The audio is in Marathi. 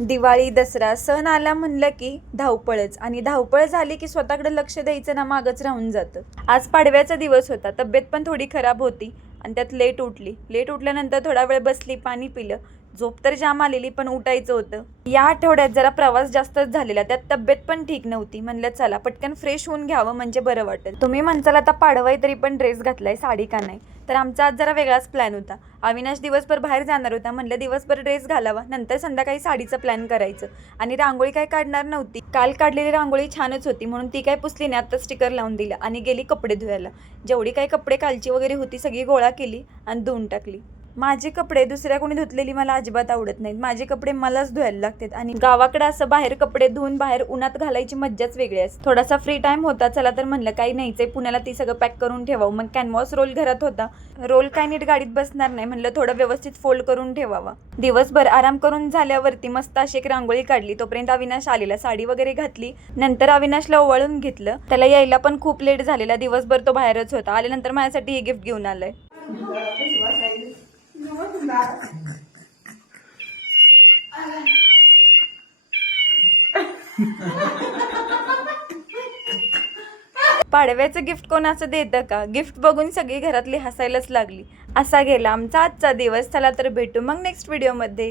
दिवाळी दसरा सण आला म्हणलं की धावपळच, आणि धावपळ झाली की स्वतःकडे लक्ष द्यायचं ना मागच राहून जातं. आज पाडव्याचा दिवस होता, तब्येत पण थोडी खराब होती आणि त्यात लेट उठल्यानंतर थोडा वेळ बसली, पाणी पिलं. झोप तर जाम आलेली पण उठायचं होतं. या आठवड्यात जरा प्रवास जास्तच झालेला, त्यात तब्येत पण ठीक नव्हती. म्हणलं चला पटकन फ्रेश होऊन घ्यावं म्हणजे बरं वाटेल. तुम्ही म्हणसाल आता पाडवाय तरी पण ड्रेस घातलाय, साडी का नाही? तर आमचा आज जरा वेगळाच प्लॅन होता. अविनाश दिवसभर बाहेर जाणार होता, म्हणलं दिवसभर ड्रेस घालावा, नंतर संध्याकाळी साडीचं प्लॅन करायचं. आणि रांगोळी काय काढणार नव्हती, काल काढलेली रांगोळी छानच होती म्हणून ती काय पुसली नाही, आता स्टिकर लावून दिलं आणि गेली कपडे धुवायला. जेवढी काही कपडे कालची वगैरे होती सगळी गोळा केली आणि धुवून टाकली. माझे कपडे दुसऱ्या कोणी धुतलेली मला अजिबात आवडत नाहीत, माझे कपडे मलाच धुवायला लागतात. आणि गावाकडे असं बाहेर कपडे धुवून बाहेर उन्हात घालायची मज्जाच वेगळी असते. थोडासा फ्री टाइम होता, चला तर म्हणलं काही न्यायचंय पुण्याला, ती सगळं पॅक करून ठेवावं. मग कॅनव्हास रोल घरात होता, रोल काय नीट गाडीत बसणार नाही, म्हणलं थोडं व्यवस्थित फोल्ड करून ठेवावा. दिवसभर आराम करून झाल्यावरती मस्त अशी एक रांगोळी काढली, तोपर्यंत अविनाश आलेला. साडी वगैरे घातली, नंतर अविनाशला ओवाळून घेतलं. त्याला यायला पण खूप लेट झालेला, दिवसभर तो बाहेरच होता. आल्यानंतर माझ्यासाठी हे गिफ्ट घेऊन आलंय. पाडव्याचं गिफ्ट कोणाचं देतं का? गिफ्ट बघून सगळी घरातली हसायलाच लागली. असा गेला आमचा आजचा दिवस. चला तर भेटू मग नेक्स्ट व्हिडिओमध्ये.